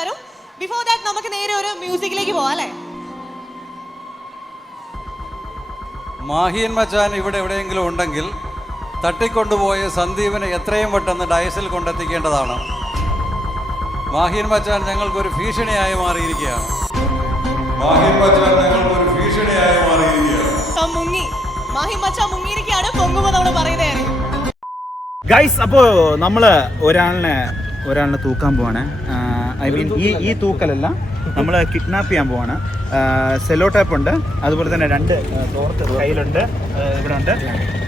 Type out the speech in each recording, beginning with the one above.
വരും. Before that നമുക്ക് നേരെ ഒരു മ്യൂസിക്കിലേക്ക് പോവാം അല്ലേ? മാഹിയൻ മച്ചാൻ ഇവിടെ എവിടെയെങ്കിലും ഉണ്ടെങ്കിൽ തട്ടിക്കൊണ്ടുപോയ സന്ദീപിനെ എത്രയും പെട്ടെന്ന് ഡയസിൽ കൊണ്ടെത്തിക്കേണ്ടതാണ്. മാഹിയൻ മച്ചാൻ ഞങ്ങൾക്കൊരു ഭീഷണിയായി മാറിയിരിക്കുകയാണ്. മാഹിയൻ മച്ചാൻ ഞങ്ങൾക്കൊരു ഭീഷണിയായി മാറിയിരിക്കുകയാണ്. മുങ്ങി മാഹിയൻ മച്ചാൻ മുങ്ങിയിരിക്കുകയാണ്. പൊങ്ങുമ്പോൾ നമ്മൾ പറയുന്നതായിരിക്കും. ഗൈസ്, അപ്പോൾ നമ്മള് ഒരാളിനെ തൂക്കാൻ പോവാണ്. ഐ മീൻ ഈ തൂക്കലല്ല, നമ്മൾ കിഡ്നാപ്പ് ചെയ്യാൻ പോവാണ്. സെല്ലോ ടേപ്പ് ഉണ്ട്, അതുപോലെ തന്നെ 2 തോർത്ത് കയ്യിലുണ്ട്, ഇവിടെ ഉണ്ട്.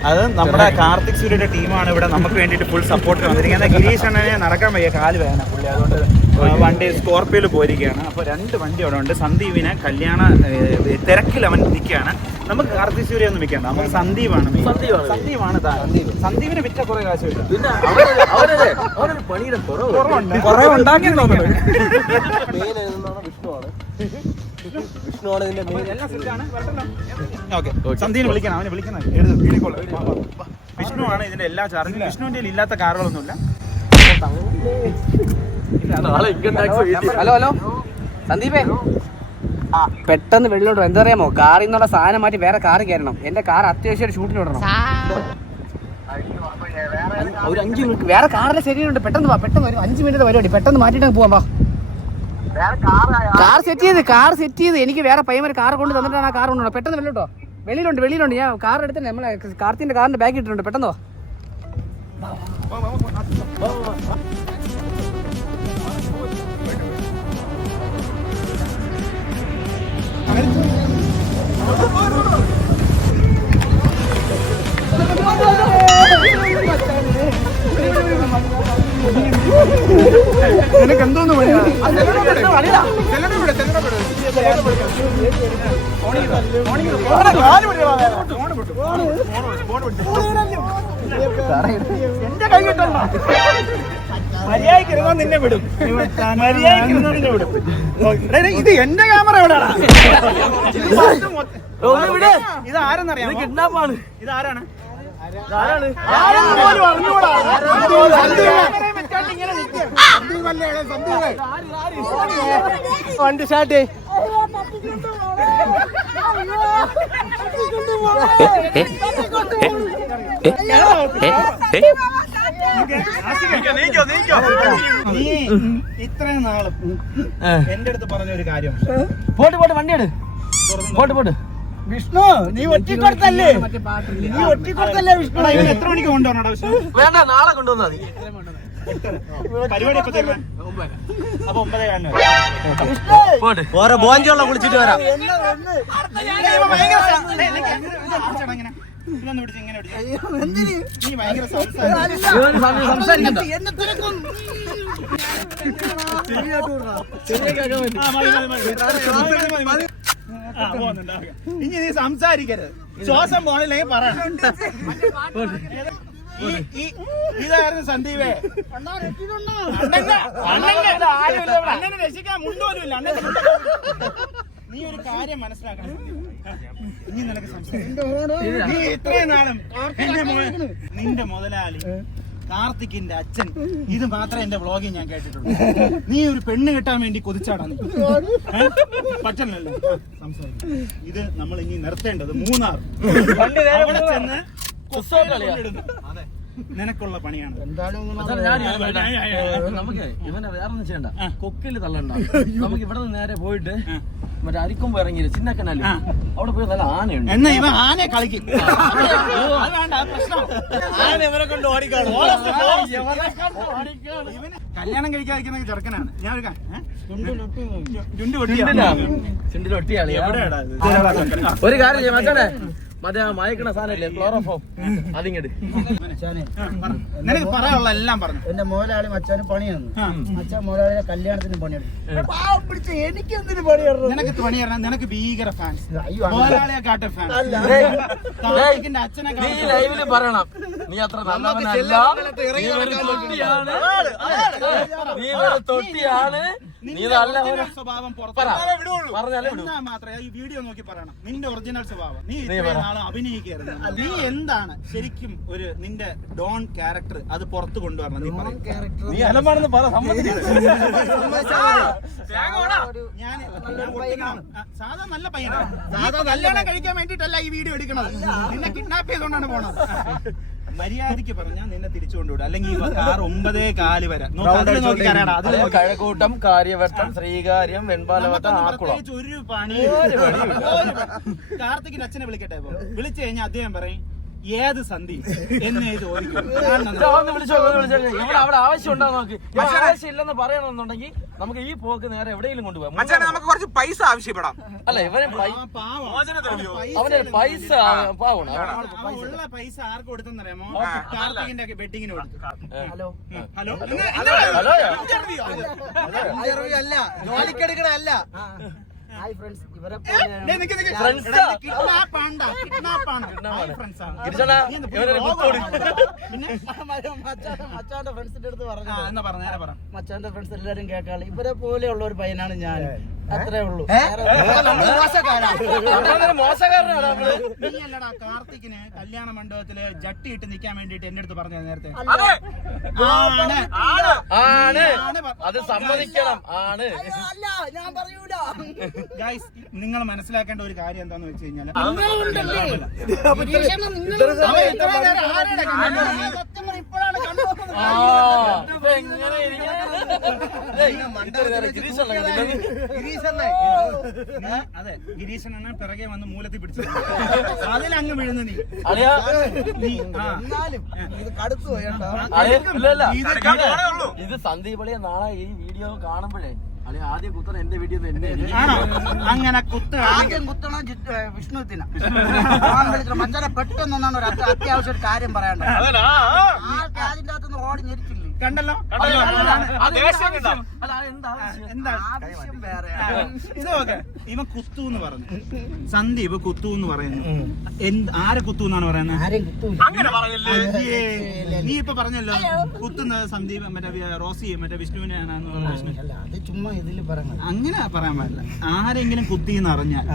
അത് നമ്മുടെ കാർത്തിക് സൂര്യയുടെ ടീമാണ് ഇവിടെ നമുക്ക് വേണ്ടിയിട്ട് ഫുൾ സപ്പോർട്ട് വന്നിരിക്കുന്നത്. ഗിരീഷ് അണ്ണനെ നടക്കാൻ വയ്യ, കാല് വേദന പുള്ളി, അതുകൊണ്ട് വണ്ടി സ്കോർപ്പിയോയിൽ പോയിരിക്കുകയാണ്. അപ്പോൾ 2 വണ്ടി അവിടെ ഉണ്ട്. സന്ദീപിനെ കല്യാണ തിരക്കിൽ അവൻ നിൽക്കുകയാണ്. നമുക്ക് കാർത്തിക് സൂര്യ ഒന്നും വിൽക്കണ്ട, നമുക്ക് സന്ദീപാണ്. സന്ദീപിനെ വിറ്റ കുറെ കാശ് കിട്ടും. സന്ദീപിനെ വിളിക്കണം, അവനെ വിളിക്കണം. വിഷ്ണുവാണ് ഇതിന്റെ എല്ലാ ചാർജും. വിഷ്ണുവിന്റെ ഇല്ലാത്ത കാറുകളൊന്നുമില്ല. ഹലോ ഹലോ സന്ദീപേ, പെട്ടെന്ന് വെള്ളിലോട്ട് എന്താ അറിയാമോ, കാറിൽ നിന്നുള്ള സാധനം മാറ്റി വേറെ കാറ് കയറണം. എന്റെ കാർ അത്യാവശ്യം ഷൂട്ടിന് വിടണം. ഒരു 5 മിനിറ്റ് വേറെ കാറിലെ ശരിയുണ്ട്. പെട്ടെന്ന് വാ, പെട്ടെന്ന് വരും. 5 മിനിറ്റ് പരിപാടി, പെട്ടെന്ന് മാറ്റിട്ട് പോവാം. വാ, കാർ സെറ്റ് ചെയ്ത് എനിക്ക് വേറെ പയ്യന്മാർ കാർ കൊണ്ട് തന്നിട്ടാണ് ആ കാർ കൊണ്ടുപോകണം. പെട്ടെന്ന് വെളിയിലുണ്ട്. ഞാൻ കാർ എടുത്തിട്ട് നമ്മളെ കാർത്തിന്റെ കാറിന്റെ ബാഗ് ഇട്ടിട്ടുണ്ട്. പെട്ടെന്ന് വാ. നിനക്ക് എന്തോന്ന് എന്റെ കൈ കിട്ടണ്ട. മര്യാദക്കിരുന്നാ നിന്നെ വിടും. ഇത് എന്റെ ക്യാമറ എവിടെയാണ്? ഇത് ആരെന്നറിയാം? കിഡ്നാപ്പാണ്. ഇതാരാണ്? വണ്ടി സ്റ്റാർട്ട്. ഇത്രയും നാളും എന്റെ അടുത്ത് പറഞ്ഞ ഒരു കാര്യം, പോട്ട് വണ്ടിയാണ്. പോട്ട് വിഷ്ണു, നീ ഒറ്റിക്കൊടുത്തല്ലേ വിഷ്ണു? എത്ര മണിക്ക് കൊണ്ടുവരണോ വിഷ്ണു? വേണ്ട, നാളെ കൊണ്ടുവന്നാ മതി. പരിപാടി എപ്പോ തരണം? അപ്പൊ 9:00 ഓരോ ബോഞ്ചോളം കുളിച്ചിട്ട് വരാം. ഇനി നീ സംസാരിക്കരുത്, ശ്വാസം പോണില്ലെങ്കിൽ പറയണം. ഇതായിരുന്നു സന്ദീപേ. അണ്ണനെ രക്ഷിക്കാൻ മുണ്ടോലുമില്ല. നീ ഒരു കാര്യം മനസ്സിലാക്കണം, ഇനി നിനക്ക് സംസാരിക്കാം. നീ ഇത്രയും നാളും നിന്റെ മുതലാളി കാർത്തിക്കിന്റെ അച്ഛൻ ഇത് മാത്രമേ എന്റെ വ്ളോഗിൽ ഞാൻ കേട്ടിട്ടുള്ളൂ. നീ ഒരു പെണ്ണ് കിട്ടാൻ വേണ്ടി കൊതിച്ചാടാ നീ. പറ്റണല്ലോ സംസാരിക്കും. ഇത് നമ്മൾ ഇനി നിർത്തേണ്ടത് മൂന്നാർ. അവിടെ ചെന്ന് അതെ, നിനക്കുള്ള പണിയാണ്. നമുക്ക് ഇവനെ വേറൊന്നും ചെയ്യണ്ട, കൊക്കില് തള്ളണ്ട. നമുക്ക് ഇവിടെ നിന്ന് നേരെ പോയിട്ട് മറ്റേ അരിക്കൊമ്പ് ഇറങ്ങി ചിന്നക്കനല്ലേ, അവിടെ പോയി നല്ല ആനയുണ്ട്. എന്നാ ഇവ ആനയെ കളിക്കും. ആന ഇവരെ കൊണ്ട് ഓടിക്കാണ്. ഇവന് കല്യാണം കഴിക്കാതിരിക്കുന്ന ചെറുക്കനാണ്. ഞാൻ ഒരു കാര്യം ചെയ്യാം മച്ചാനെ, മറ്റേ മയക്കണ സാധനല്ലേ ക്ലോറോഫോം, അതിങ്ങട് നിനക്ക് പറയാനുള്ള എല്ലാം പറഞ്ഞു. എന്റെ മോലാളി മച്ചാന് പണിയാണ്. മച്ചാൻ മോലാളിയുടെ കല്യാണത്തിന് പണിയാണ്. എനിക്ക് എന്തിനു പണിയാണ്? നിനക്ക് പണി പറഞ്ഞാൽ നിനക്ക് ഭീകര ഫാൻസ്, മോലാളിയെ കാട്ട ഫാൻസ്, അച്ഛനെ ലൈവില് പറയണം. നീ അത്ര നല്ലവനല്ല, നീ ഒരു തൊട്ടിയാണ്, നിന്റെ original സ്വഭാവം എന്നാ മാത്രമേ ഈ വീഡിയോ നോക്കി പറയണം. നിന്റെ ഒറിജിനൽ സ്വഭാവം നീ ഇത്രയും നാളും അഭിനയിക്കായിരുന്നു. നീ എന്താണ് ശരിക്കും ഒരു നിന്റെ ഡോൺ ക്യാരക്ടർ അത് പുറത്ത് കൊണ്ടുവരണം. നീ പറയും ക്യാരക്ടർ ഞാൻ സാധാ നല്ല പയ്യനാണ്. സാധാ കല്യാണം കഴിക്കാൻ വേണ്ടിട്ടല്ല ഈ വീഡിയോ എടുക്കണത്. നിന്നെ കിഡ്നാപ്പ് ചെയ്തുകൊണ്ടാണ് പോണത്. മര്യാദക്ക് പറഞ്ഞാൽ നിന്നെ തിരിച്ചു കൊണ്ടുവിടും. അല്ലെങ്കിൽ കാർ 9:15 വരെ കഴക്കൂട്ടം, കാര്യവട്ടം, ശ്രീകാര്യം, വെൺപാലവട്ടം, ആക്കുളം. ഒരു പണി കാർത്തികിന്റെ അച്ഛനെ വിളിക്കട്ടെ. വിളിച്ചു കഴിഞ്ഞാൽ അദ്ദേഹം പറയും ഏത് സന്ധി എന്ന് ചോദിക്കും. ഇവിടെ അവിടെ ആവശ്യം ഉണ്ടാവും. നോക്ക് ആവശ്യം ഇല്ലെന്ന് പറയണമെന്നുണ്ടെങ്കിൽ നമുക്ക് ഈ പോക്ക് നേരെ എവിടെയെങ്കിലും കൊണ്ടുപോകാം. നമുക്ക് കുറച്ച് പൈസ ആവശ്യപ്പെടാം. അല്ല ഇവന് അവന് പൈസ പാവണം. ഉള്ള പൈസ ആർക്ക് കൊടുത്തെന്നറിയാമോ? കാർത്തികിന്റെ ഒക്കെ വെഡിങ്ങിന് കൊടുത്തു. ഹലോ ഹലോ ഇന്റർവ്യൂ അല്ല, ജോലിക്കെടുക്കണല്ല. ഹായ് ഫ്രണ്ട്സ്, ഇവരെ മച്ചാന്റെ ഫ്രണ്ട്സിന്റെ അടുത്ത് പറഞ്ഞു. മച്ചാന്റെ ഫ്രണ്ട്സ് എല്ലാരും കേൾക്കാളി ഇവരെ പോലെയുള്ള ഒരു പയ്യനാണ് ഞാൻ. അത്രേ ഉള്ളൂ. നീയല്ലടാ കാർത്തിക്കിന് കല്യാണ മണ്ഡപത്തില് ജട്ടി ഇട്ട് നിക്കാൻ വേണ്ടിട്ട് എന്റെ അടുത്ത് പറഞ്ഞത് നേരത്തെ. അത് സമ്മതിക്കണം. ആണ് ഞാൻ പറയൂല. ഗൈസ്, നിങ്ങൾ മനസ്സിലാക്കേണ്ട ഒരു കാര്യം എന്താന്ന് വെച്ച് കഴിഞ്ഞാല് അതെ, ഗിരീശനാണ് പിറകെ വന്ന് മൂലത്തിൽ പിടിച്ചത്. അതിലങ്ങ് വീഴുന്ന നീ ഇത് സന്ദീപളിയെ നാളെ ഈ വീഡിയോ കാണുമ്പോഴേ ആദ്യം കുത്തണം എന്റെ വീഡിയോ അങ്ങനെ കുത്ത ആദ്യം കുത്തണം വിഷ്ണുത്തിന. മച്ചാനെ പെട്ടെന്നൊന്നാണ് ഒരു അത്യാവശ്യം ഒരു കാര്യം പറയാണ്ട്. ആ അതിന്റെ അകത്തുനിന്ന് ഓടി ഞെരിച്ചില്ലേ? കണ്ടല്ലോ. എന്താ ആവശ്യം വേറെ? ഇത് നോക്കെ, ഇവൻ കുത്തു എന്ന് പറഞ്ഞു. സന്ദീപ് കുത്തു എന്ന് പറയുന്നു. ആരെ കുത്തു എന്നാണ് പറയുന്നത്? ആരെയും കുത്തൂല. നീ ഇപ്പൊ പറഞ്ഞല്ലോ കുത്തുന്നത് സന്ദീപ് മറ്റേ റോസി മറ്റേ വിഷ്ണുവിനെയാണ്. അത് ചുമ്മാ ഇതില് പറഞ്ഞു. അങ്ങനെ പറയാൻ പാടില്ല. ആരെങ്കിലും കുത്തി എന്ന് അറിഞ്ഞാൽ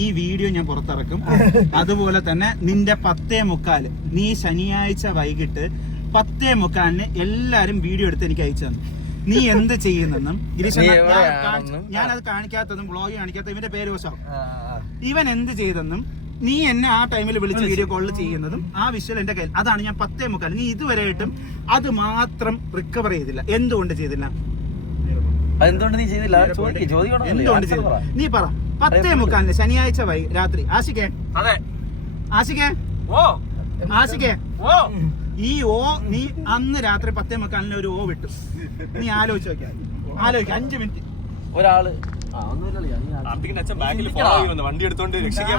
ഈ വീഡിയോ ഞാൻ പുറത്തിറക്കും. അതുപോലെ തന്നെ നിന്റെ 10:45 നീ ശനിയാഴ്ച വൈകിട്ട് 10:45 എല്ലാരും വീഡിയോ എടുത്ത് എനിക്ക് അയച്ചു തന്നു. നീ എന്ത് ചെയ്യുന്നെന്നും ഞാനത് കാണിക്കാത്തതും വ്ളോഗ് കാണിക്കാത്ത ഇവന്റെ പേര് വശം ഇവൻ എന്ത് ചെയ്തെന്നും നീ എന്നെ ആ ടൈമിൽ വിളിച്ച് വീഡിയോ കോളിൽ ചെയ്യുന്നതും ആ വിഷ്വൽ എന്റെ കയ്യിൽ. അതാണ് ഞാൻ 10:45. നീ ഇതുവരെയായിട്ടും അത് മാത്രം റിക്കവർ ചെയ്തില്ല. എന്തുകൊണ്ട് ചെയ്തില്ല? എന്തുകൊണ്ട് നീ ചെയ്തില്ല? എന്തുകൊണ്ട് ചെയ്തില്ല? നീ പറ. 10:45 ശനിയാഴ്ച രാത്രി. ആശിക്കേ ഈ നീ അന്ന് രാത്രി 10:45 ഒരു വിട്ടു. നീ ആലോചിച്ച് നോക്കിയാൽ 5 മിനിറ്റ് ഒരാള് വണ്ടി എടുത്തോണ്ട് രക്ഷിക്കാൻ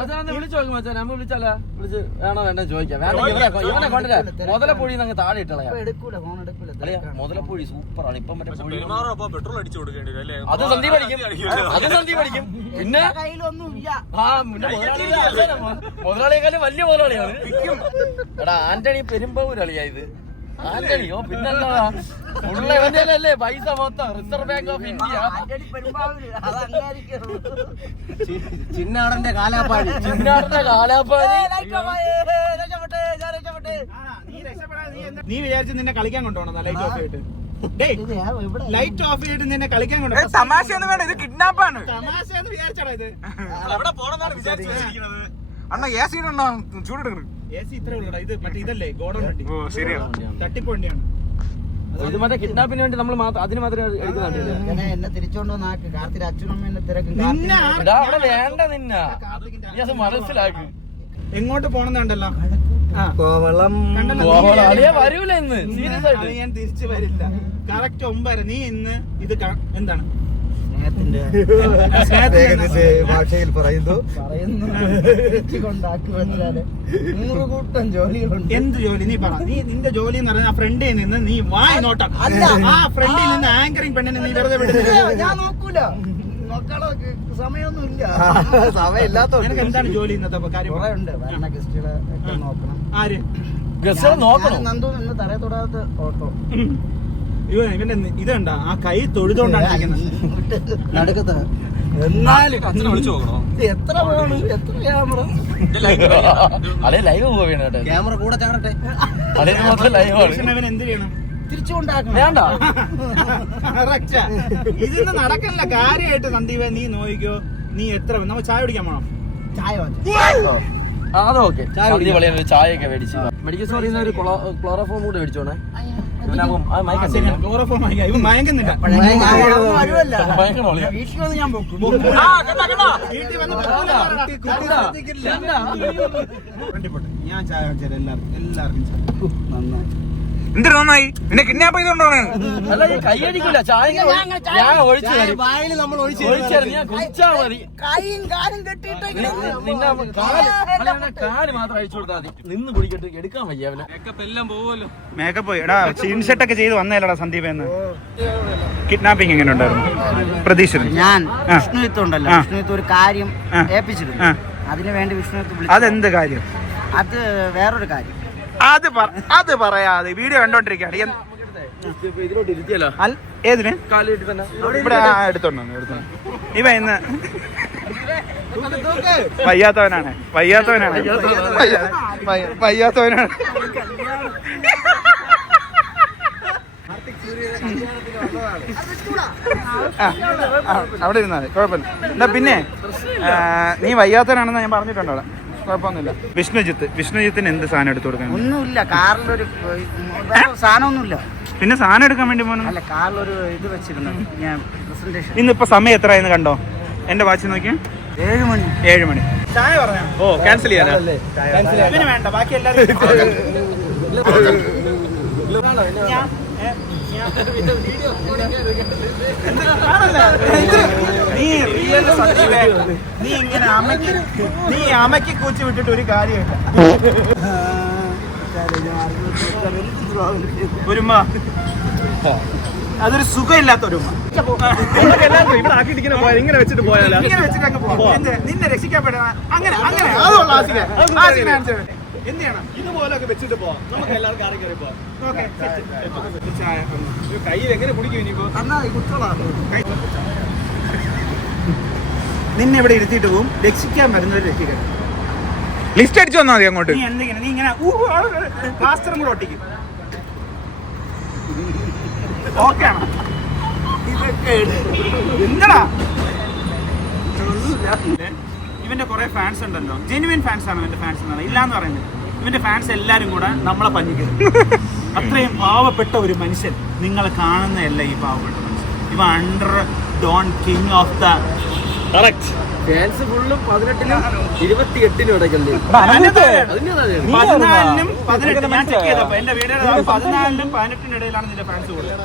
അതാണ് വിളിച്ചു നോക്കും മച്ചാൻ. നമ്മൾ വിളിച്ചാലാ വിളിച്ച് വേണോ വേണ്ട ചോദിക്കാം. വേണ്ട ഇവനെ കൊണ്ടുവരാ. മുതലപ്പൊഴി അങ്ങ് താഴെ ഇട്ടളയാ. മുതലപ്പൊഴി സൂപ്പറാണ്. ഇപ്പം മറ്റേ പെട്രോൾ അടിച്ചു കൊടുക്കേണ്ടി വരും അല്ലേ? അത് സന്ദീപ് അടിക്കും. പിന്നെ മുതലാളിയെക്കാളും വലിയ മുതലാളിയാണ്. എടാ ആന്റണി പെരുമ്പാവൂർ അളിയാ ഇത്. ആന്റണിയോ പിന്നല്ല ഉള്ള ഇവന്റെയല്ലേ പൈസ മൊത്തം. Reserve Bank of India. ചിന്നാടന്റെ കാലാപ്പാടി. നീ വിചാരിച്ചു നിന്നെ കളിക്കാൻ കൊണ്ടുപോകണം. ലൈറ്റ് ഓഫ് ചെയ്തിട്ട് ലൈറ്റ് ഓഫ് ചെയ്തിട്ട് നിന്നെ കളിക്കാൻ കൊണ്ടുപോകണം. തമാശയൊന്നും വേണ്ട, ഇത് കിഡ്നാപ്പാണ്. തമാശയെന്ന് വിചാരിച്ചാടാ ഇത്. എവിടെ പോണെന്നാണ് വിചാരിച്ചിരിക്കുന്നത്? അണ്ണ എ സി ഉണ്ടോ? ചൂടെടുക്കണം. എ സി ഇത്രേ ഉള്ളൂടാ. ഇത് മറ്റേ ഇതല്ലേ ഗോഡൗൺ വണ്ടി. തട്ടിപ്പ് വണ്ടിയാണ്. ഇത് മറ്റേ കിഡ്നാപ്പിന് വേണ്ടി നമ്മൾ അതിന് മാത്രമേ എടുക്കുന്നുണ്ട്. എന്നെ തിരിച്ചോണ്ട് വന്നാക്ക്. കാർത്തിക അച്ഛനും എന്നെ തിരക്കും. അവിടെ വേണ്ട നിന്നെ അത് മനസ്സിലാക്കി. എങ്ങോട്ട് പോണെന്നുണ്ടല്ലോ. വരൂല ഇന്ന്. സീരിയസ് ആയിട്ട് ഞാൻ തിരിച്ചു വരില്ല. കറക്റ്റ് 9:30. നീ ഇന്ന് ഇത് എന്താണ് ഭാഷയിൽ പറയുന്നു 100 കൂട്ടം ജോലികളുണ്ട്. എന്ത് ജോലി? നീ പറ. നിന്റെ ജോലി എന്ന് പറഞ്ഞാൽ ഫ്രണ്ടിൽ നിന്ന് നീ വായി നോട്ടം. ആ ഫ്രണ്ടിൽ നിന്ന് ആങ്കറിംഗ് പെണ്ണിനെ നീ വെറുതെ വിടുന്നില്ല. ഞാൻ നോക്കൂല. നോക്കാളോ സമയമൊന്നുമില്ല. സമയമില്ലാത്ത എന്താണ് ജോലി? ഇന്നത്തെ കാര്യം കുറെ ഉണ്ട്. ഗസ്റ്റുകളെ ഒക്കെ നോക്കണം. ആര്? ഗസൽ നോക്കണം. നന്ദു നിന്ന് തറയെ തൊടാത്ത ഓട്ടോ ഇവന്റെ ഇതുണ്ട ആ കൈ തൊഴുതോണ്ടാണ് നടക്കത്ത എന്നാലും അച്ഛനെ വിളിച്ചു നോക്കണോ? എത്ര വേണം എത്ര ക്യാമറ അളെ ലൈവ് പോവേണ് കേട്ടോ. ക്യാമറ കൂടെ ചാടട്ടെ അളെ മൊത്തം ലൈവാണ്. അവൻ എന്ത് ചെയ്യണം? തിരിച്ചുകൊണ്ടാക്കണം വേണ്ട ഇതിന്ന് നടക്കല്ല കാര്യമായിട്ട് സന്ദീപ നീ നോക്കിക്കോ. നീ എത്ര നമ്മ ചായ കുടിക്കാൻ പോണം? ചായ മതി. അതൊക്കെ ചായ ഒക്കെ മേടിച്ച് മെഡിക്കൽ സ്റ്റോറിൽ നിന്ന് ഒരു ക്ലോറോഫോം കൂടെ മേടിച്ചോണേ. ക്ലോറോഫോം ഇവൻ മയങ്ങുന്നില്ല. വീട്ടിൽ വന്ന് ഞാൻ പൊക്കും. ഞാൻ ചായ കുടിച്ചാൽ എല്ലാവർക്കും ചായ. നന്നായി. എന്തൊരു നന്നായി നിന്നെ കിഡ്നാപ്പ് ചെയ്തോണ്ടാണ്. അല്ല ഈ കൈയടിക്കില്ല. ചായ ഞാൻ ഒഴിച്ചു തരും. വായിൽ നമ്മൾ ഒഴിച്ച് ഞാൻ കുടിച്ചാ മതി. കൈയും കാലും കെട്ടിയിട്ട് നിന്നെ കാല് മാത്രം അഴിച്ചു കൊടുത്താൽ മതി. നിന്ന് കുടിക്കട്ട് എടുക്കാൻ വയ്യ അവനെ. മേക്കപ്പ് പോയി എടാ ചീൻ ഷർട്ടൊക്കെ ചെയ്ത് വന്നേലടാ സന്ദീപ് എന്ന്. കിഡ്നാപ്പിംഗ് എങ്ങനെ ഉണ്ടായിരുന്നു? പ്രതീക്ഷിച്ചു ഞാൻ വിഷ്ണുവിത്ത് ഉണ്ടല്ലോ, വിഷ്ണുവിത്ത് ഒരു കാര്യം ഏൽപ്പിച്ചിരുന്നു. അതിനു വേണ്ടി വിഷ്ണുവിത്ത് വിളിച്ചു. അതെന്ത് കാര്യം? അത് വേറൊരു കാര്യം. അത് പറയാതെ വീഡിയോ കണ്ടോണ്ടിരിക്കുകയാണ്. ഇതിലോട്ട് ഇരുത്തിയല്ലോ. ഏതിന്? കാലിട്ട് തന്നെ ഇവിടെ എടുത്തോണ്ടോ ഇവ ഇന്ന് വയ്യാത്തവനാണ്. അവിടെ ഇരുന്നാ മതി, കുഴപ്പമില്ല. എന്നാ പിന്നെ നീ വയ്യാത്തവനാണെന്ന് ഞാൻ പറഞ്ഞിട്ടുണ്ടോ? അവിടെ കുഴപ്പമൊന്നുമില്ല. വിഷ്ണുജിത്തിന് എന്ത് സാധനം എടുത്തു കൊടുക്കാൻ? ഒന്നുമില്ല, കാറിലൊരു സാധനമൊന്നുമില്ല. പിന്നെ സാധനം എടുക്കാൻ വേണ്ടി പോകുന്നു? അല്ല, കാറിലൊരു ഇത് വെച്ചിരുന്നു ഞാൻ പ്രസന്റേഷൻ. ഇന്നിപ്പോ സമയം എത്രയെന്ന് കണ്ടോ? എന്റെ വാച്ച് നോക്കിയാ 7 മണി. ചായ പറഞ്ഞോ? ഓ ക്യാൻസൽ ചെയ്യാനാ? ഇവന് വേണ്ട, ബാക്കി എല്ലാവരും നീ ഇങ്ങനെ അമ്മയ്ക്ക് കൂച്ചി വിട്ടിട്ട് ഒരു കാര്യമില്ല. ഒരുമ്മ അതൊരു സുഖമില്ലാത്ത ഒരുമ്മ. ഇങ്ങനെ വെച്ചിട്ട് പോയാലോ? ഇങ്ങനെ വെച്ചിട്ട് അങ്ങ് പോവാം. നിന്നെ രക്ഷിക്കപ്പെടുക അങ്ങനെ അതുള്ള എന്ത് ചെയ്യണം? ഇതുപോലൊക്കെ വെച്ചിട്ട് പോവാം. നമുക്ക് എല്ലാവർക്കും കാറി കയറി പോവാം. കയ്യിൽ എങ്ങനെ കുടിക്കും ഇനിയിപ്പോ? കുട്ടികളാണ്. നിന്നെ ഇവിടെ ഇരുത്തിയിട്ട് പോവും, രക്ഷിക്കാൻ വരുന്നവർ രക്ഷിക്കണം. ലിസ്റ്റ് അടിച്ചു വന്നാൽ മതി അങ്ങോട്ട്. നീ എന്തെങ്കിലും നീ ഇങ്ങനെ പ്ലാസ്റ്ററും കൂടെ ഒട്ടിക്കും. ഓക്കെ ആണോ? എന്താടാ ഇവന്റെ കുറെ ഫാൻസ് ഉണ്ടല്ലോ, ജെന്യുവൻ ഫാൻസ് ആണ് ഇവന്റെ ഫാൻസ് എന്നാണ് ഇല്ലാന്ന് പറയുന്നത്. ഇവന്റെ ഫാൻസ് എല്ലാരും കൂടെ നമ്മളെ പഞ്ഞിക്കരുത്. അത്രയും പാവപ്പെട്ട ഒരു മനുഷ്യൻ നിങ്ങൾ കാണുന്നതല്ല ഈ പാവപ്പെട്ട മനുഷ്യൻ. ഇവ under don king of the fans ഫുള്ളും 18-നും 28-നും ഇടയ്ക്കല്ലേ? 14-നും 18 ഞാൻ ചെക്ക് ചെയ്തപ്പോ എന്റെ വീഡിയോ 14-നും 18-നും ഇടയിലാണ് നിന്റെ ഫാൻസ് കൂടുതൽ.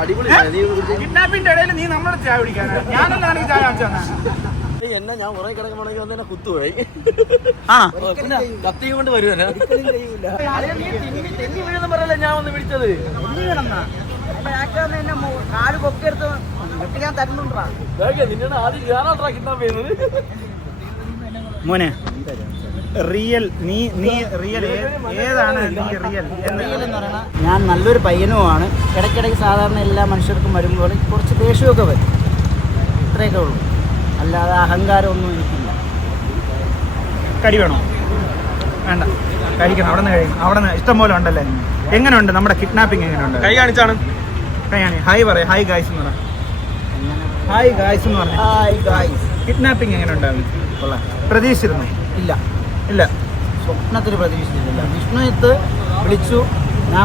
അടിപൊളി. കിഡ്നാപ്പിന്റെ ഇടയിൽ നീ നമ്മളെ ചായ കുടിക്കാനാ? ഞാനെന്താണ് ഈ ചായ കാണിച്ചു തന്നെ? എന്നെ ഞാൻ ഉറങ്ങി കിടക്കുമ്പോഴേക്കും വന്ന് എന്നെ കുത്തുപോയി. ആ പിന്നെ കത്തിയും കൊണ്ട് വരുവാനാ? തെന്നി വീഴുന്ന പറയല്ലേ ഞാൻ വന്ന് വിളിച്ചത്. കാല് പൊക്കിയെടുത്ത് ഞാൻ തരുന്നുണ്ടാ. നിന്നോട് ആദ്യം ഞാനാട്ടാ കിഡ്നാപ്പ് ചെയ്യുന്നത്. മോനെ റിയൽ നീ റിയൽ ഏതാണ്? നീ റിയൽ എന്ന് പറയുന്നത് ഞാൻ നല്ലൊരു പയ്യനുമാണ്. ഇടയ്ക്കിടയ്ക്ക് സാധാരണ എല്ലാ മനുഷ്യർക്കും വരുമ്പോൾ കുറച്ച് ദേഷ്യമൊക്കെ വരും, ഇത്രയൊക്കെ ഉള്ളൂ. അല്ലാതെ അഹങ്കാരമൊന്നും എനിക്കില്ല. കടി വേണോ? വേണ്ട, കഴിക്കണം. അവിടെ നിന്ന് കഴിക്കും. അവിടെ നിന്ന് ഇഷ്ടം പോലെ ഉണ്ടല്ലേ. എങ്ങനെയുണ്ട് നമ്മുടെ കിഡ്നാപ്പിംഗ്? എങ്ങനെയുണ്ട്? കൈ കാണിച്ചാണ്. ഹായ് പറയാം. ഹായ് ഗായ്സ് എന്ന് പറയാം. ഹായ് ഗായ്സ് എന്ന് പറഞ്ഞു. Hi guys. കിഡ്നാപ്പിംഗ് എങ്ങനെ ഉണ്ടാവും? പ്രതീക്ഷിച്ചിരുന്നു? ഇല്ല, ഇല്ല, സ്വപ്നത്തിൽ പ്രതീക്ഷിച്ചിട്ടില്ല. വിഷ്ണുവിത്ത് വിളിച്ചു, ഞാൻ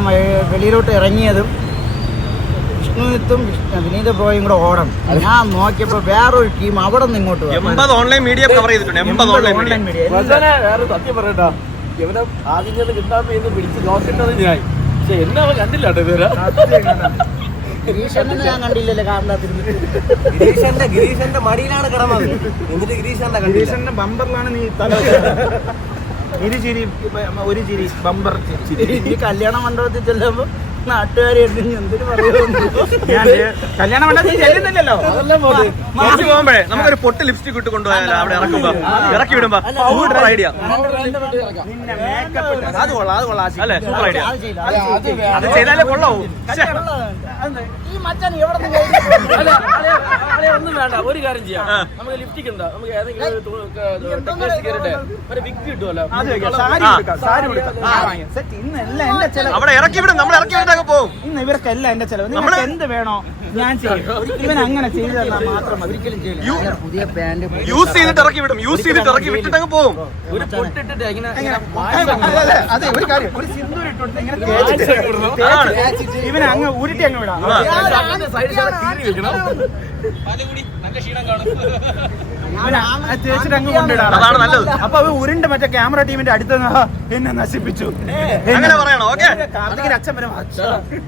വെളിയിലോട്ട് ഇറങ്ങിയതും വിഷ്ണുവിത്തും വിനീത ബ്രോയും കൂടെ ഓടണം. ഞാൻ നോക്കിയപ്പോൾ വേറൊരു ടീം അവിടെ നിന്ന് ഇങ്ങോട്ട് 80 ഓൺലൈൻ മീഡിയ കവർ ചെയ്തിട്ടുണ്ട്. 80 ഓൺലൈൻ മീഡിയ. വേറെ സത്യം പറയട്ടാ, ഇവനെ ആദ്യം കിഡ്നാപ്പ് ചെയ്ത് പിടിച്ച് നോക്കേണ്ടത് ഞാൻ. പക്ഷെ എന്നെ അവൻ കണ്ടില്ല കേട്ടോ ഇതുവരെ. ഗിരീഷനെ ഞാൻ കണ്ടില്ലല്ലോ കാറിനകത്ത്. ഗിരീഷന്റെ മടിയിലാണ് കിടന്നത്. എന്നിട്ട് ഗിരീഷന്റെ ബമ്പറിലാണ് നീ തല. ഒരു ചിരി ബമ്പർ ചിരി. ഈ കല്യാണ മണ്ഡപത്തിൽ ചെല്ലുമ്പോൾ നാട്ടുകാരെ എന്തിനു പറയുന്നു? ഞാൻ കല്യാണ മണ്ഡപത്തിൽ ചെല്ലുന്നില്ലല്ലോ. കുറച്ച് പോകുമ്പോഴേ നമുക്കൊരു പൊട്ട് ലിപ്സ്റ്റിക് ഇട്ട് കൊണ്ടുപോയാലോ അവിടെ ഇറക്കുമ്പോ ഇറക്കി വിടുമ്പോ സൂപ്പർ ഐഡിയ നിന്നെ മേക്കപ്പ് അത് കൊള്ളാം അല്ലേ സൂപ്പർ ഐഡിയ അത് ചെയ്യില്ല, അത് ചെയ്താലേ കൊള്ളാവൂ ഈ മച്ചാൻ എവിടെ നിന്ന് ഒന്നും വേണ്ട, ഒരു കാര്യം ചെയ്യാം. നമുക്ക് ലിപ്സ്റ്റിക് ഉണ്ടോ? നമുക്ക് ഏതെങ്കിലും ഒരു വിഗ് കിട്ടുമല്ലോ. ഇന്ന് എല്ലാം എന്റെ ചെലവ്. അവിടെ ഇറക്കി വിടും, നമ്മൾ ഇറക്കി വിട്ടൊക്കെ പോകും. ഇന്ന് ഇവർക്കെല്ലാം എന്റെ ചെലവ്. നിങ്ങൾക്ക് എന്ത് വേണോ ഞാൻ ചെയ്യും. ഇവൻ അങ്ങനെ ചെയ്തു തന്നാൽ മാത്രം മതി. ഒരിക്കലും ചെയ്യില്ല. പുതിയ പാന്റ് യൂസ് ചെയ്തിട്ട് ഇറക്കി വിടും, യൂസ് ചെയ്തിട്ട് ഇറക്കി വിട്ടിട്ടങ്ങ് പോകും. ഒരു പൊട്ടിട്ടിട്ട് ഇങ്ങനെ അതെ ഒരു കാര്യം, ഒരു സിന്ദൂരം ഇട്ടു കൊടുത്ത് ഇങ്ങനെ തേച്ചിട്ട് ഇവനെ അങ്ങ് ഉരുട്ടി അങ്ങ് വിടാം. തേച്ചിട്ട് അങ്ങ് കൊണ്ടിടാം. അതാണ് നല്ലത്. അപ്പൊ അവ ഉരുണ്ട് മറ്റേ ക്യാമറ ടീമിന്റെ അടുത്ത് എന്നെ നശിപ്പിച്ചു. അങ്ങനെ പറയണോ? ഓക്കെ കാർത്തികിന് അച്ഛൻ വരും.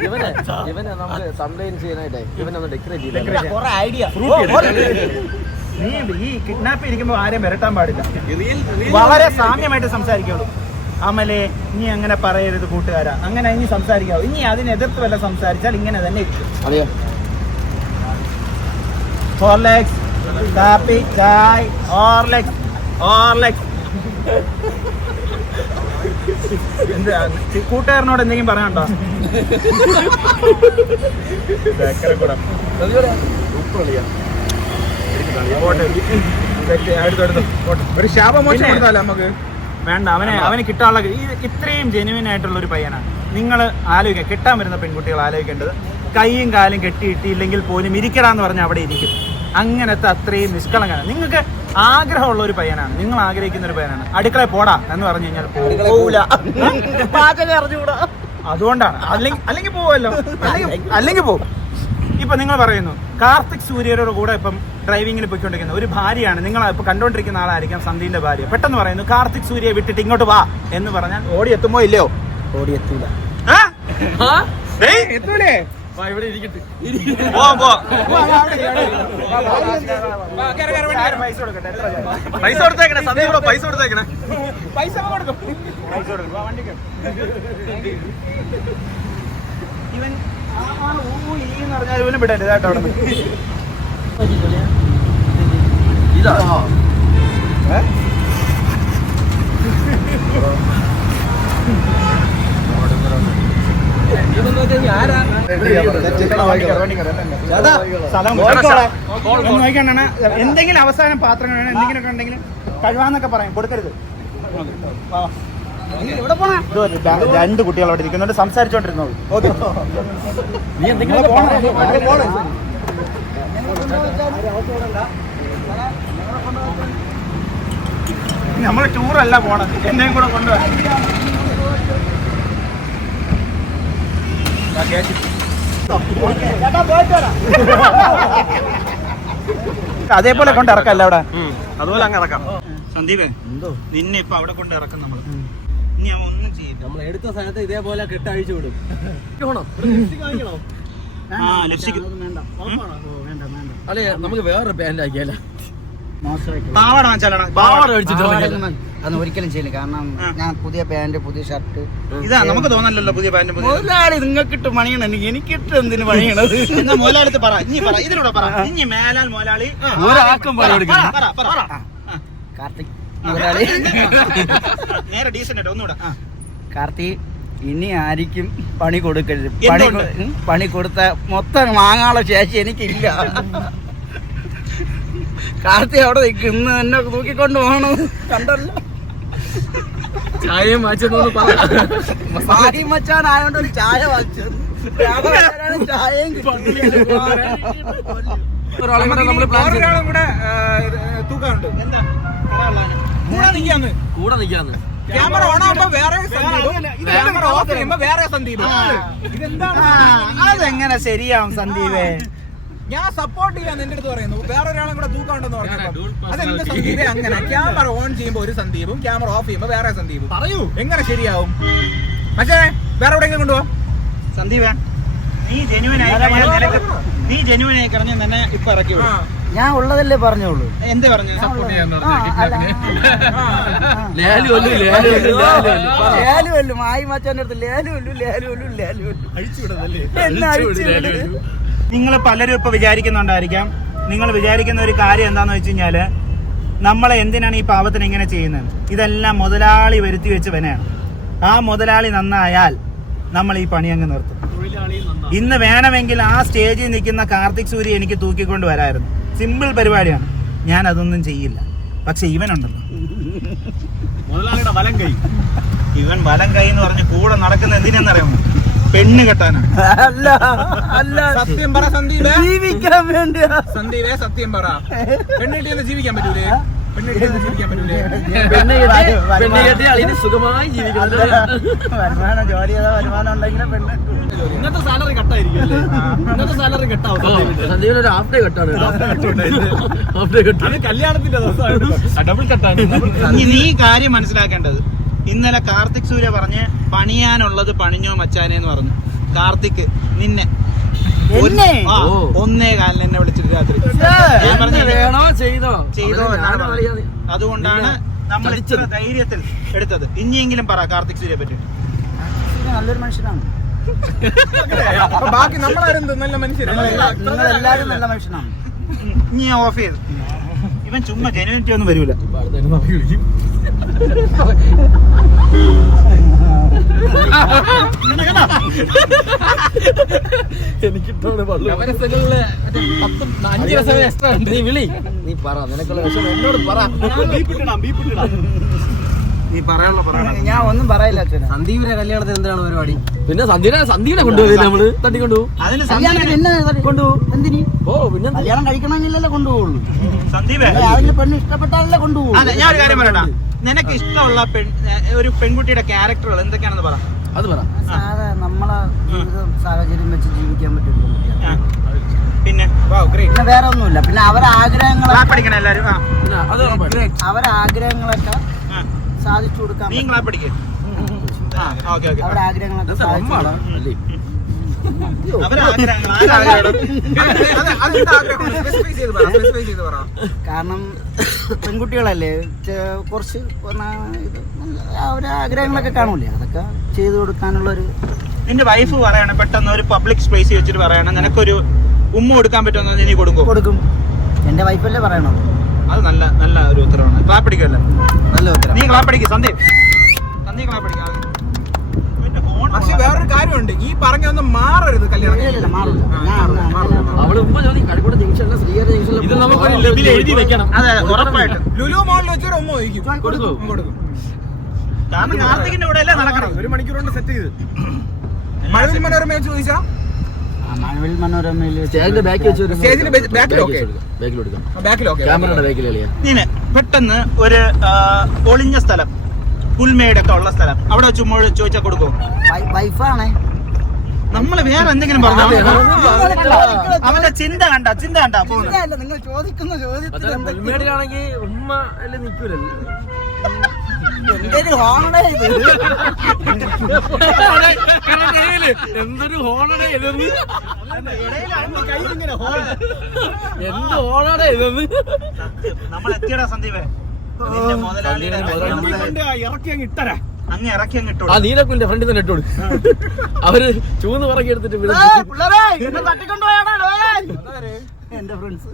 ഇവനെ നമുക്ക് കംപ്ലൈന്റ് ചെയ്യാനായിട്ടേ ഇവനൊന്ന് ഡെക്കറേറ്റ് ചെയ്ത് കുറെ ഐഡിയ. നീ ഈ കിഡ്നാപ്പ് ഇരിക്കുമ്പോ ആരെയും വരട്ടാൻ പാടില്ല. വളരെ സാമ്യമായിട്ട് സംസാരിക്കുള്ളൂ. അമലെ നീ അങ്ങനെ പറയരുത് കൂട്ടുകാരാ, അങ്ങനെ ഇനി സംസാരിക്കാവൂ. ഇനി അതിന് എതിർത്ത് വല്ല സംസാരിച്ചാൽ ഇങ്ങനെ തന്നെ ഇരിക്കും. ഹോർലിക്സ്, കാപ്പി, ചായ്, ഹോർലിക്സ്. എന്ത് കൂട്ടുകാരനോട് എന്തെങ്കിലും പറയാനുണ്ടോ? ഒരു ശാപമോക്ഷം കൊടുത്താലോ നമുക്ക്? വേണ്ട, അവന് കിട്ടാനുള്ള ഇത്രയും ജെന്യുവൻ ആയിട്ടുള്ള ഒരു പയ്യനാണ്. നിങ്ങൾ ആലോചിക്കുക, കിട്ടാൻ വരുന്ന പെൺകുട്ടികൾ ആലോചിക്കേണ്ടത് കൈയും കാലും കെട്ടിയിട്ടില്ലെങ്കിൽ പോലും ഇരിക്കടാന്ന് പറഞ്ഞാൽ അവിടെ ഇരിക്കും. അങ്ങനത്തെ അത്രയും നിഷ്കളങ്കമാണ്. നിങ്ങൾക്ക് ആഗ്രഹമുള്ള ഒരു പയ്യനാണ്, നിങ്ങൾ ആഗ്രഹിക്കുന്ന ഒരു പയ്യനാണ്. അടുക്കളയിൽ പോടാ എന്ന് പറഞ്ഞു കഴിഞ്ഞാൽ പോവില്ല. അതുകൊണ്ടാണ്. അല്ലെങ്കിൽ പോവല്ലോ, അല്ലെങ്കിൽ പോവും. ഇപ്പൊ നിങ്ങൾ പറയുന്നു കാർത്തിക് സൂര്യയുടെ കൂടെ ഇപ്പം ഡ്രൈവിങ്ങിന് പോയിക്കൊണ്ടിരിക്കുന്ന ഒരു ഭാര്യയാണ്, നിങ്ങൾ ഇപ്പൊ കണ്ടോണ്ടിരിക്കുന്ന ആളായിരിക്കാം സന്ദീപിന്റെ ഭാര്യ. പെട്ടെന്ന് പറയുന്നു കാർത്തിക് സൂര്യയെ വിട്ടിട്ട് ഇങ്ങോട്ട് വാ എന്ന് പറഞ്ഞാൽ ഓടി എത്തുമോ ഇല്ലയോ? ഓടി എത്തൂല. എത്തൂലേ? ഇവിടെ ഇരിക്കട്ടെ. പൈസ കൊടുത്തേക്കണേ, സന്ദീപ് പൈസ കൊടുത്തേക്കണേ. പൈസ കൊടുക്കും. വണ്ടിക്ക് ഇവൻ എന്ന് പറഞ്ഞാൽ ഇവന് വിടരുത് കേട്ടോ അവിടെ നിന്ന്. ഇതാ എന്തെങ്കിലും അവസാനം പാത്രങ്ങൾ വേണം, എന്തെങ്കിലുമൊക്കെ ഉണ്ടെങ്കിൽ കഴിവാന്നൊക്കെ പറയാം, കൊടുക്കരുത്. രണ്ട് കുട്ടികൾ അവിടെ ഇരിക്കുന്നുണ്ട്, സംസാരിച്ചോണ്ടിരുന്നോളൂ. നീ എന്തെങ്കിലും നമ്മള് ടൂറല്ല പോണത്, എന്നെയും കൂടെ കൊണ്ടുപോകാൻ. അതേപോലെ കൊണ്ട് ഇറക്കല്ല അവിടെ, അതുപോലെ അങ്ങ് ഇറക്കാം. സന്ദീപേ നിന്നെ ഇപ്പൊ അവിടെ കൊണ്ട് ഇറക്കും നമ്മള്. ഇനി അവൻ ഒന്നും ചെയ്യും. നമ്മൾ എടുത്ത സ്ഥലത്ത് ഇതേപോലെ കെട്ടഴിച്ചു വിടും. ലിപ്സ്റ്റിക് അല്ലെ നമുക്ക് വേറൊരു പാന്റ് ആക്കിയല്ല. പാവാട വാങ്ങിച്ചാലാണ്. അതൊന്നും ഒരിക്കലും ചെയ്യില്ല. കാരണം ഞാൻ പുതിയ പാന്റ്, പുതിയ ഷർട്ട്. ഇതാ നമുക്ക് തോന്നല്ലോ പുതിയ പാന്റ്. മുതലാളി നിങ്ങൾക്കിട്ട് പണിയണം, എനിക്കിട്ട് എന്തിനു പണിയണത്? എന്നാ മുതലാളിത്ത് പറ, ഇനി പറ, ഇതിലൂടെ പറ. ഇനി മേലാൽ മുതലാളി ഒരാൾക്കും പണി കൊടുക്കില്ല. കാർത്തിക് മുതലാളി നേരെ ഡീസന്റ് ആയിട്ട് ഒന്നുകൂടെ. കാർത്തിക് ഇനി ആയിരിക്കും പണി കൊടുക്കരുത്. പണി കൊടുത്ത മൊത്തം വാങ്ങാനുള്ള ശേഷി എനിക്കില്ല. കാർത്തിക് അവിടെ നിൽക്കും, ഇന്ന് എന്നെ തൂക്കിക്കൊണ്ട് പോകണം. കണ്ടല്ലോ ചായയും വാങ്ങിച്ചെന്ന് സാരി മച്ചാനായോണ്ട് ഒരു ചായ വാങ്ങിച്ചത്. ചായയും ഒരാളും കൂടെ തൂക്കാനുണ്ട്. എന്താ കൂടെ നിൽക്കാന്ന്. ക്യാമറ ഓൺ ആകുമ്പോ വേറെ സന്ദീപും, ക്യാമറ ഓഫ് ചെയ്യുമ്പോ വേറെ സന്ദീപും. അതെങ്ങനെ ശരിയാവും സന്ദീപേ? ഞാൻ സപ്പോർട്ട് ചെയ്യാൻ നിന്റെ അടുത്ത് പറയുന്നു. വേറൊരാളും കൂടെ തൂക്കമുണ്ടെന്ന് പറഞ്ഞപ്പോ അതെന്താ സന്ദീപേ അങ്ങനെ? ക്യാമറ ഓൺ ചെയ്യുമ്പോ ഒരു സന്ദീപും, ക്യാമറ ഓഫ് ചെയ്യുമ്പോ വേറെ സന്ദീപും. പറയൂ എങ്ങനെ ശരിയാവും? പക്ഷേ വേറെ എവിടെയെങ്കിലും കൊണ്ടുപോവാ. സന്ദീപേ നീ ജെന്യുവൻ ആയി കഴിഞ്ഞാൽ തന്നെ ഇപ്പൊ ഇറക്കി വിടും. ഞാൻ ഉള്ളതല്ലേ പറഞ്ഞോളൂ. എന്ത് പറഞ്ഞു സപ്പോർട്ട് ചെയ്യാൻ ലേലുവല്ലു മായി മച്ചാൻ്റെ അടുത്ത് ലേലുവല്ലു നിങ്ങൾ പലരും ഇപ്പൊ വിചാരിക്കുന്നുണ്ടായിരിക്കാം, നിങ്ങൾ വിചാരിക്കുന്ന ഒരു കാര്യം എന്താന്ന് വെച്ച് കഴിഞ്ഞാല് നമ്മളെ എന്തിനാണ് ഈ പാവത്തിന് ഇങ്ങനെ ചെയ്യുന്നത്? ഇതെല്ലാം മുതലാളി വരുത്തി വെച്ച് വനെയാണ്. ആ മുതലാളി നന്നായാൽ നമ്മൾ ഈ പണി അങ്ങ് നിർത്തും. ഇന്ന് വേണമെങ്കിൽ ആ സ്റ്റേജിൽ നിൽക്കുന്ന കാർത്തിക് സൂര്യ എനിക്ക് തൂക്കിക്കൊണ്ട് വരായിരുന്നു. സിമ്പിൾ പരിപാടിയാണ്. ഞാൻ അതൊന്നും ചെയ്യില്ല. പക്ഷെ ഇവനുണ്ടല്ലോ മുതലാളിയുടെ വലം കൈ. ഇവൻ വലം കൈ എന്ന് പറഞ്ഞ് കൂടെ നടക്കുന്ന എന്തിനാന്നറിയാമോ? പെണ്ണ് കെട്ടാനാണ്. അല്ല അല്ല, സത്യം പറ സന്ദീപേ, ജീവിക്കാൻ വേണ്ടിയാ. സന്ദീപേ സത്യം പറ. പെണ്ണിട്ട് ജീവിക്കാൻ പറ്റൂലേ? പെണ്ണ് കെട്ടി അളിന് സുഖമായി ജീവിക്കുന്നത്. വരുമാനം ജോലി ചെയ്താൽ വരുമാനം ഉണ്ടെങ്കിലും പെണ്ണ്. ഇന്നത്തെ സാലറി കട്ടായിരിക്കും അല്ലേ? ഇന്നത്തെ സാലറി കട്ടാവും. സന്ദീപിന് ഒരു ഹാഫ് ഡേ കട്ടാണ്. ഹാഫ് ഡേ കട്ട് കല്യാണത്തിന്റെ ദിവസമാണ്. ഡബിൾ കട്ടാണ്. നീ കാര്യം മനസ്സിലാക്കേണ്ടത്, ഇന്നലെ കാർത്തിക് സൂര്യ പറഞ്ഞ് പണിയാനുള്ളത് പണിഞ്ഞോ മച്ചാനെ എന്ന് പറഞ്ഞു. കാർത്തിക് നിന്നെ ഒന്നേ കാലിന് എന്നെ വിളിച്ചിട്ട് രാത്രി ഞാൻ പറഞ്ഞു ചെയ്തോ എന്നാണ് പറഞ്ഞത്. അതുകൊണ്ടാണ് നമ്മൾ ഇത്ര ധൈര്യത്തിൽ എടുത്തത്. ഇനിയെങ്കിലും പറ കാർത്തിക് സൂര്യയെ പറ്റി. നല്ലൊരു മനുഷ്യനാണ്. ബാക്കി നമ്മളാരും നല്ല മനുഷ്യരാണ്. നിങ്ങളെല്ലാരും നല്ല മനുഷ്യനാണ്. ഇനി ഓഫ് ചെയ്ത് ഇവൻ ചുമ്മാ ജനുവിനിറ്റി ഒന്നും വരൂല. നീ വിളി, നീ പറ, നിനക്കുള്ള വിഷയം എന്നോട് പറ. നീ പറയാനുള്ള പറയണം. ഞാൻ ഒന്നും പറയില്ല അച്ഛനെ. സന്ദീപിന്റെ കല്യാണത്തിന് എന്താണ് പരിപാടി? പിന്നെ സന്ദീപിനെ കൊണ്ടുപോയില്ല നമ്മള്, തട്ടിക്കൊണ്ടുപോകും. അതിന് കല്യാണത്തിന് എന്നെ കൊണ്ടുപോകും. എന്തിന്? ഓ പിന്നെ കല്യാണം കഴിക്കണമെന്നില്ലല്ലോ കൊണ്ടുപോകുള്ളൂ. സന്ദീപ് അതിന് പെണ്ണ് ഇഷ്ടപ്പെട്ടാലല്ലേ കൊണ്ടുപോകും. അതെ, ഞാൻ ഒരു കാര്യം പറയണ്ട. നിനക്ക് ഇഷ്ടമുള്ള ഒരു പെൺകുട്ടിയുടെ ക്യാരക്ടറുകൾ എന്തൊക്കെയാണെന്ന് പറ. അത് പറ. സാധാ നമ്മളെ ജീവിതം സാഹചര്യം വെച്ച് ജീവിക്കാൻ പറ്റില്ല. പിന്നെ പിന്നെ വേറെ ഒന്നുമില്ല. പിന്നെ അവരെ ആഗ്രഹങ്ങളൊക്കെ പഠിക്കണം എല്ലാരും. അവരെ ആഗ്രഹങ്ങളൊക്കെ സാധിച്ചു കൊടുക്കാൻ. നീ ക്ലാപ്പ് പഠിക്കേ. അവരുടെ ആഗ്രഹങ്ങളൊക്കെ സാധിച്ചു കൊടുക്കാം. കാരണം പെൺകുട്ടികളല്ലേ, കുറച്ച് അവരെ ആഗ്രഹങ്ങളൊക്കെ കാണൂലേ, അതൊക്കെ ചെയ്തു കൊടുക്കാനുള്ള ഒരു. നിന്റെ വൈഫ് പറയണം പെട്ടെന്ന് ഒരു പബ്ലിക് സ്പേസ് വെച്ചിട്ട് പറയണം നിനക്കൊരു ഉമ്മ കൊടുക്കാൻ പറ്റുമെന്ന്, നീ കൊടുക്കും. എന്റെ വൈഫല്ലേ പറയണം. അത് നല്ല നല്ല ഒരു ഉത്തരവാണ്. ക്ലാപ്പ് പഠിക്കുമല്ലോ, നല്ല ഉത്തരം. നീ ക്ലാപ്പ് പഠിക്കും. സന്ദീപ് ക്ലാപ്പ് പഠിക്കാം. പക്ഷെ വേറൊരു കാര്യമുണ്ട്, ഈ പറഞ്ഞൊന്നും മാറരുത്. കല്യാണം അവള് ഉമ്മ ചോദി കടിക്കൂടെ ജംഗ്ഷനിലെ ശ്രീകാര്യ ജംഗ്ഷനിൽ ഇത് നമുക്കൊരു ലെവലിൽ എഴുതി വെക്കണം. അതെ, ഉറപ്പായിട്ടും ലുലു മോളിൽ വെച്ചൊരു ഉമ്മ കൊടുക്കും. കാരണം കാർത്തികിന്റെ കൂടെ അല്ലേ നടക്കണം. 1 മണിക്കൂർ കൊണ്ട് സെറ്റ് ചെയ്ത്. മഴവിൽ മനോരമ ചോദിച്ചാ മഴവിൽ മനോരമയിൽ സ്റ്റേജിന്റെ ബാക്കിൽ വെച്ച് സ്റ്റേജിന്റെ ബാക്കിലൊക്കെ ക്യാമറയുടെ ബാക്കിൽ നീന് പെട്ടെന്ന് ഒരു ഒളിഞ്ഞ സ്ഥലം, പുൽമേടൊക്കെ ഉള്ള സ്ഥലം, അവിടെ വെച്ച് ഉമ്മ ചോദിച്ചാൽ കൊടുക്കും. വൈഫാണേ. നമ്മള് വേറെ എന്തെങ്കിലും പറഞ്ഞു. അവന്റെ ചിന്ത കണ്ട പോകുന്നത്. നിങ്ങൾ ചോദിക്കുന്ന ചോദ്യത്തിൽ ആണെങ്കിൽ ഉമ്മ അല്ലേ നിൽക്കൂലല്ലോ. എന്തൊരു ഹോണഡേ ഇത്. എന്തൊരു ഹോണഡേ ഇതെന്ന്, എന്ത് ഹോണഡേ ഇതെന്ന്. നമ്മൾ എത്തിയടാ സന്ദീപേ. അങ്ങ് ഇറക്കി അങ്ങ് ഇട്ടു. ആ നീലക്കുലിന്റെ ഫ്രണ്ടിൽ തന്നെ ഇട്ടോളൂ. അവര് ചൂന്ന് പറക്കി എടുത്തിട്ട് എന്റെ ഫ്രണ്ട്സ്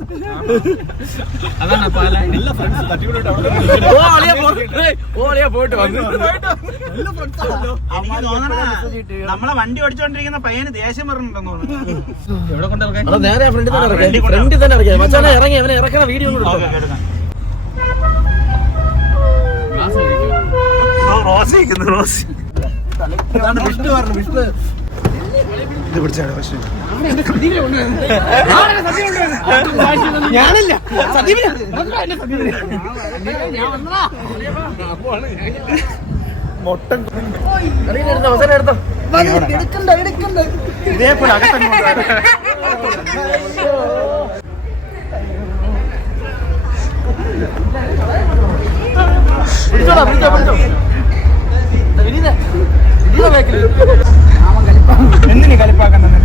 പോയിട്ട് വന്നു. നമ്മളെ വണ്ടി ഓടിച്ചോണ്ടിരിക്കുന്ന പയ്യന് ദേഷ്യം പറഞ്ഞിട്ടുണ്ടെന്ന് തോന്നുന്നു. നേരെ ഫ്രണ്ടിൽ തന്നെ ഇറക്കിയത്. മച്ചാനെ ഇറങ്ങി, അവനെ ഇറക്കണ വീഡിയോ വിഷ്ണു പറഞ്ഞു. വിഷ്ണു ഇത് പിടിച്ചാണ് പക്ഷേ ഞാനല്ല മൊട്ടൻ അവസരം എടുത്തോ. ഇതേപോലെ അകത്തങ്ങോട്ട് എന്തിനു കളിപ്പാക്കാൻ തന്നെ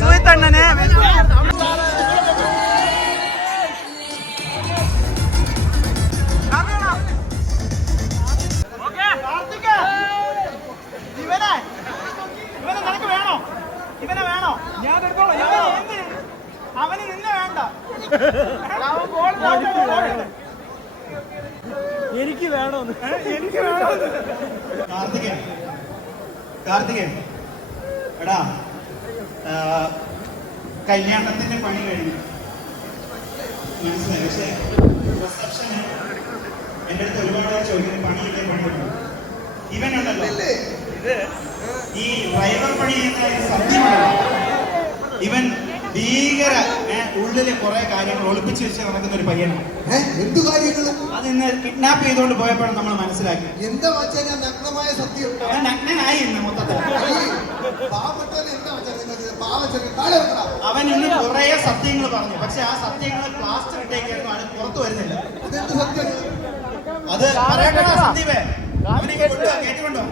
സുഹിത്തണ്ണനെ ഇവനെ നിനക്ക് വേണോ? ഇവനെ വേണോ? ഞാൻ അവന് നിന്നെ വേണ്ട. എനിക്ക് വേണോ? എനിക്ക് വേണോ? കാർത്തികൻ എടാ, കല്യാണത്തിന്റെ പണി കഴിഞ്ഞു മനസ്സിലായി. പക്ഷെ റിസപ്ഷന് എൻ്റെ അടുത്ത് ഒരുപാട് ചോദിക്കുന്ന പണിയുടെ പണിയുണ്ട്. ഇവനുണ്ടല്ലോ ഈ ഡ്രൈവർ പണി സത്യമാണ്. ഇവൻ ഭീകര ഉള്ളില് കുറെ കാര്യങ്ങൾ ഒളിപ്പിച്ച് വെച്ച് നടക്കുന്ന ഒരു പയ്യനാണ്. എന്തു കാര്യങ്ങൾ? അത് ഇന്ന് കിഡ്നാപ്പ് ചെയ്തുകൊണ്ട് പോയപ്പോഴും നമ്മൾ മനസ്സിലാക്കി. എന്താ വച്ചാ ഞാൻ നഗ്നമായ സത്യം. അവൻ നഗ്നനായി ഇന്ന് മൊത്തത്തിൽ. അവൻ ഇന്ന് കുറെ സത്യങ്ങൾ പറഞ്ഞു. പക്ഷെ ആ സത്യങ്ങൾ പ്ലാസ്റ്റർ ഇട്ടേക്കായിരുന്നു, അത് പുറത്തു വരുന്നില്ല. അതെന്ത് സത്യം? അത് പറയട്ടെ സന്ദീപേ, അവനിക്ക് കൊണ്ടുവാ, കേട്ടുകൊണ്ടോ.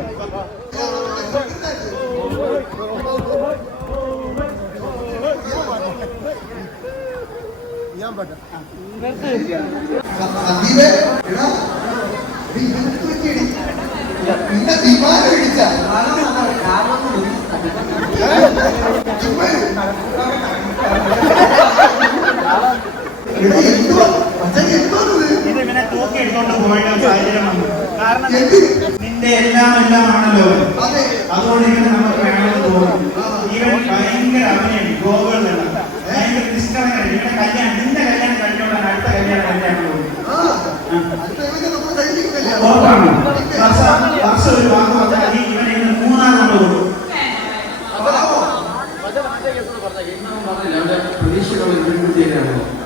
സന്ദീപേ, എടാ, നീ ഇതെന്ത് പറ്റിയെടി? നിന്നെ വിമാനം ഇടിച്ച ഇത് ഇവനെ തൂക്കി എടുത്തോണ്ട് പോയിട്ട് സാഹചര്യം വന്നു. കാരണം നിന്റെ എല്ലാമാണല്ലോ. അതുകൊണ്ട് ഇവന് നമുക്ക് വേണമെന്ന് തോന്നും. ഇവൻ ഭയങ്കര അഭിനയം ഗോവകളിലാണ്, ഭയങ്കര നിഷ്കളങ്കൻ. ഇവന്റെ കല്യാണം, നിന്റെ കല്യാണം കഴിഞ്ഞോണ്ട് അടുത്ത കല്യാണം കല്യാണം പോകും. വർഷം ഒരു വാക്ക് പറഞ്ഞാൽ ഇവനെ ഇന്ന് 3-ാം നമ്പർ കൊടുക്കും.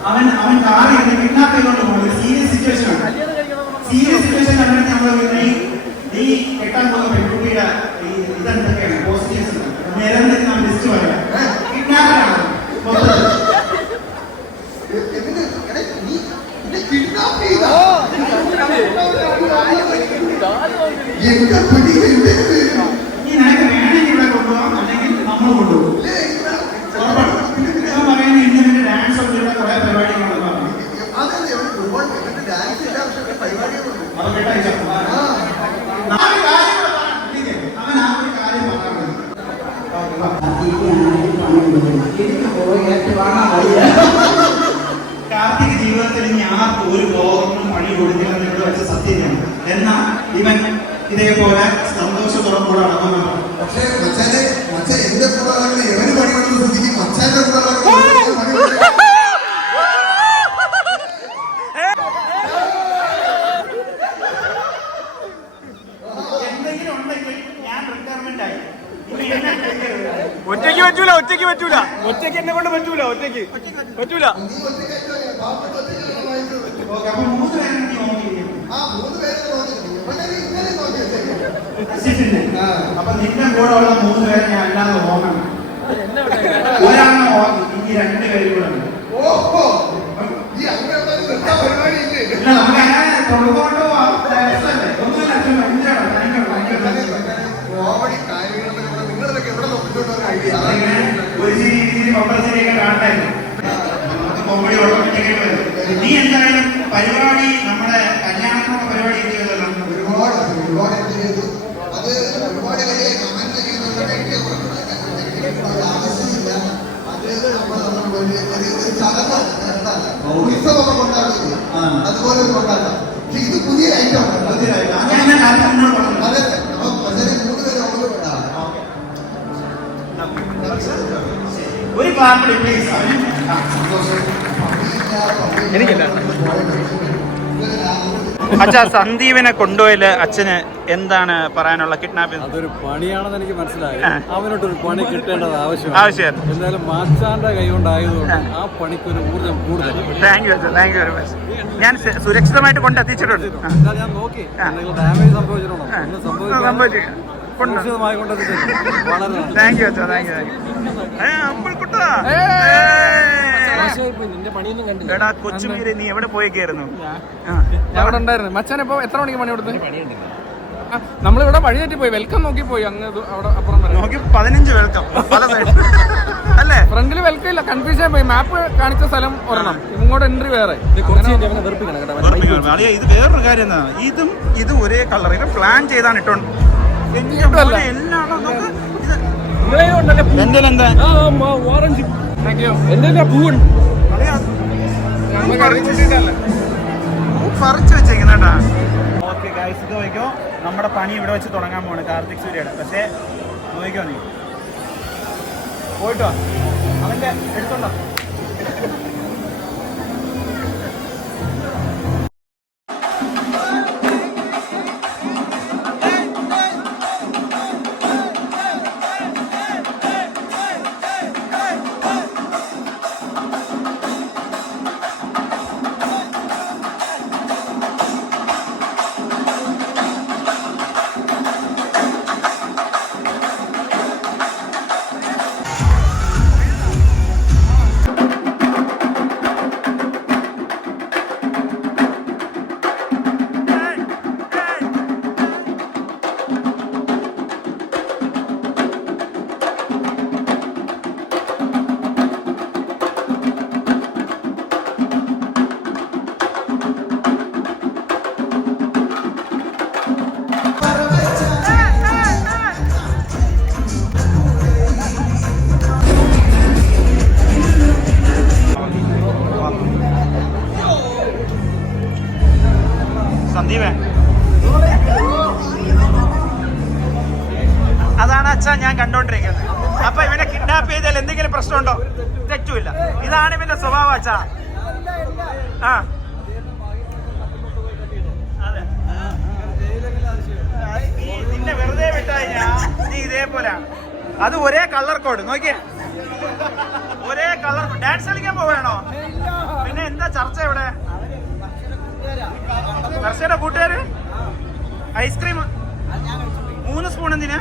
അവൻ കാറിൽ കിഡ്നാപ്പ് ചെയ്തോണ്ട് പോകുന്നത് സീരിയസ് സിറ്റുവേഷൻ ആണ്. സീരിയസ് സിറ്റുവേഷൻ കണ്ടിട്ട് നമ്മൾ ഈ കെട്ടാൻ പോകുന്ന പെൺകുട്ടിയുടെ ഇതെന്തൊക്കെയാണ് പോസിറ്റീവ്സ് നിരന്തരം നാം ലിസ്റ്റ് പറയാം. കിഡ്നാപ്പറാണ് നിനക്ക് വേണമെങ്കിൽ ഇവിടെ കൊണ്ടുപോകാം, അല്ലെങ്കിൽ നമ്മൾ കൊണ്ടുപോകും. പറയുന്നത് ഇന്നലെ ഡാൻസ് ഒക്കെ കുറെ പരിപാടികളാണ് പറഞ്ഞു. കാർത്തിക ജീവിതത്തിൽ ഇനി ആർക്കും ഒരു ബ്ലോഗറിനും പണി കൊടുക്കില്ലെന്ന് വെച്ച സത്യമാണ്. എന്നാൽ ഇവൻ ഇതേപോലെ സന്തോഷത്തോടെ നടക്കുന്നു. പക്ഷേ മച്ചാനെ എന്റെ കൂടെ എവന് പണി കൊടുക്കുന്ന സ്ഥിതിക്ക് മച്ചാന്റെ കൂടെ എന്തെങ്കിലും ഉണ്ടെങ്കിൽ ഞാൻ റിട്ടയർമെന്റ് ആയി. ഒറ്റയ്ക്ക് പറ്റൂല, ഒറ്റയ്ക്ക് പറ്റൂല, ഒറ്റയ്ക്ക് എന്നെ കൊണ്ട് പറ്റൂല, ഒറ്റയ്ക്ക് പറ്റൂല. അപ്പൊ 3 പേരെ നോക്കിയിരിക്കും. അപ്പൊ നിന്റെ കൂടെ ഉള്ള 3 പേരെ ഞാൻ അല്ലാതെ ഓർക്കണം. ഒരാളെ ഓർമ്മ ഇനി 2 പേരും കൂടെ ഉണ്ട്. ഇല്ല, നമുക്ക് അങ്ങനെ തുടർന്നുകൊണ്ട് പോവാം. ഒന്നുമില്ല, ഒരു ചിരി കൊമ്പശ്ശേരിയൊക്കെ കാണണ്ടായിരുന്നു. നമുക്ക് കോമഡി ഓട്ടോമാറ്റിക്കായിട്ട് വരും. നീ എന്തായാലും പരിപാടി, നമ്മുടെ കല്യാണത്തിനുള്ള പരിപാടി ചെയ്തല്ലോ. ഒരുപാട് ചെയ്തു. അത് ഒരുപാട് വലിയ കമന്റ് ചെയ്യുന്നുണ്ടെങ്കിൽ ആവശ്യമില്ല. അത് ഒരു ചടങ്ങ് ഉത്സവം കൊണ്ടാടുന്നത് അതുപോലെ കൊണ്ടാടാം. പക്ഷെ ഇത് പുതിയ ഐറ്റം. അതെ, വളരെ 3 പേര് ഒരു ക്ലാപ്പ് പ്ലീസ്. എനിക്കല്ല. അച്ഛാ, സന്ദീപിനെ കൊണ്ടുപോയില് അച്ഛന് എന്താണ് പറയാനുള്ള? കിഡ്നാപ്പിംഗ് അതൊരു പണിയാണെന്ന് എനിക്ക് മനസ്സിലായി. അവനോട്ടൊരു പണി കിട്ടേണ്ടത് ആവശ്യമായിരുന്നു. എന്തായാലും മാച്ചാന്റെ കൈ കൊണ്ടായതുകൊണ്ട് ആ പണിക്കൊരു ഊർജ്ജം കൂടുതൽ. താങ്ക് യു അച്ഛാ, താങ്ക് യു വെരി മച്ച്. ഞാൻ സുരക്ഷിതമായിട്ട് കൊണ്ടെത്തിച്ചിട്ടുണ്ട്. എന്തായാലും ഞാൻ നോക്കി എന്തെങ്കിലും ഡാമേജ് സംഭവിച്ചിട്ടുണ്ടോ? ഒന്നും സംഭവിച്ചില്ല. സുരക്ഷിതമായി കൊണ്ടെത്തിച്ചിട്ടുണ്ട്. വളരെ താങ്ക് യു അച്ഛാ, താങ്ക് യു. എടാ കൊച്ചുമീര്, നീ എവിടെ പോയേക്കായിരുന്നു? ഞാൻ അവിടെ ഉണ്ടായിരുന്നു. മച്ചാൻ ഇപ്പൊ എത്ര മണിക്ക് പണി കൊടുത്ത്? നമ്മളിവിടെ വഴി തെറ്റി പോയി, വെൽക്കം നോക്കി പോയി അങ്ങ് അവിടെ അപ്പുറം വരെ. നോക്കി 15 വെൽക്കം പല സൈഡ് അല്ലേ? ഫ്രണ്ടിൽ വെൽക്കം ഇല്ല, കൺഫ്യൂഷൻ പോയി. മാപ്പ് കാണിച്ച സ്ഥലം ഒരെണ്ണം, ഇങ്ങോട്ട് എൻട്രി വേറെ. അളിയ ഇത് വേറൊരു കാര്യം എന്താ, ഇതും ഒരേ കളർ, ഇത് പ്ലാൻ ചെയ്താണ് ഇട്ടോണ്ട് എന്റെ എന്താ ഓറഞ്ച് എന്റെ പൂവുണ്ട് പറിച്ചു വെച്ചേക്കുന്നാ. ഓക്കെ ഗൈസ്, ഇത് നോക്കിക്കോ, നമ്മുടെ പണി ഇവിടെ വെച്ച് തുടങ്ങാൻ പോവാണ് കാർത്തിക് സൂര്യയുടെ. പക്ഷേ നോക്കിക്കോ, നീ പോയിട്ടോ അവന്റെ എടുത്തോണ്ടോ. സന്ദീപേ, അതാണ് അച്ഛാ ഞാൻ കണ്ടോണ്ടിരിക്കുന്നത്. അപ്പൊ ഇവനെ കിഡ്നാപ്പ് ചെയ്താൽ എന്തെങ്കിലും പ്രശ്നമുണ്ടോ? തെറ്റുമില്ല. ഇതാണ് ഇവന്റെ സ്വഭാവം അച്ഛാ. ആ അതെ, നിന്നെ വെറുതെ വിട്ടായി നീ ഇതേപോലെ. അത് ഒരേ കളർ കോഡ് നോക്കിയേ, ഒരേ കളർ. ഡാൻസ് കളിക്കാൻ പോവാണോ? പിന്നെ എന്താ ചർച്ച ഇവിടെ? ദർശയുടെ കൂട്ടുകാര് ഐസ്ക്രീം 3 സ്പൂൺ എന്തിനാ?